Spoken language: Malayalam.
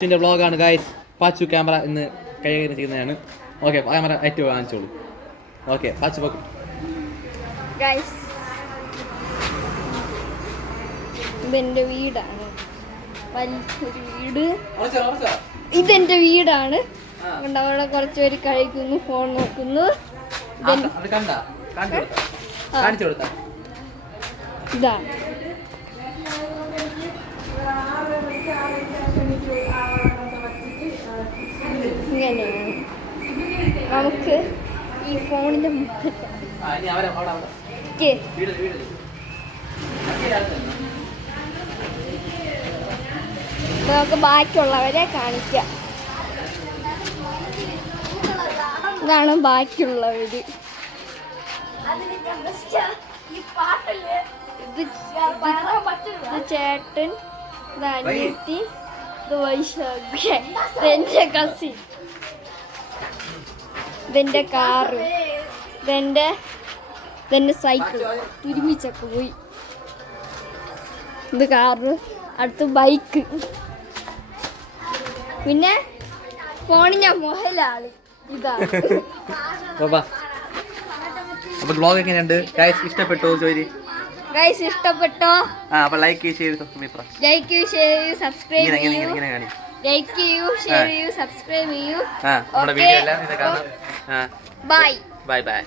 ഇതിൻ്റെ വ്ളോഗാണ് ഗായ്സ്. പാച്ചു ക്യാമറ ഇന്ന് കൈകാര്യം ചെയ്യുന്നതാണ്. ഓക്കെ, ക്യാമറ ഏറ്റവും കാണിച്ചോളൂ. ഓക്കെ, പാച്ചു പോക്കും. ഇതെന്റെ വീടാണ്, വലിയൊരു വീട്. ഇതെന്റെ വീടാണ്. അവിടെ കുറച്ച് പേര് കഴിക്കുന്നു, ഫോൺ നോക്കുന്നു. ഇതാണ് ഇങ്ങനെയാണ്. നമുക്ക് ഈ ഫോണിന്റെ നമുക്ക് ബാക്കിയുള്ളവരെ കാണിക്കാം. ഇതാണ് ബാക്കിയുള്ളവര്. ഇത് ചേട്ടൻ, ഇത് അനിയത്തി, ഇത് വൈശാഖി, ഇതെന്റെ കസിൻ, ഇതെന്റെ കാറ്, ഇതെന്റെ സൈക്കിൾ തുരുമിച്ചൊക്കെ പോയി. ഇത് കാറ്, അടുത്ത് ബൈക്ക്, പിന്നെ ഫോണിന്റെ മൊഹലാണ്. ഇതാണ്. അപ്പോൾ വ്ളോഗ് എങ്ങനെയുണ്ട് ഗൈസ്? ഇഷ്ടപ്പെട്ടോ ചോദി? ഗൈസ് ഇഷ്ടപ്പെട്ടോ? അപ്പോൾ ലൈക്ക് ചെയ്യൂ, ലൈക്ക് ചെയ്യൂ, ഷെയർ ചെയ്യൂ, സബ്സ്ക്രൈബ് ചെയ്യൂ. ലൈക്ക് ചെയ്യൂ, ഷെയർ ചെയ്യൂ, സബ്സ്ക്രൈബ് ചെയ്യൂ. നമ്മുടെ വീഡിയോ എല്ലാം ഇത് കാണാം. Bye bye bye.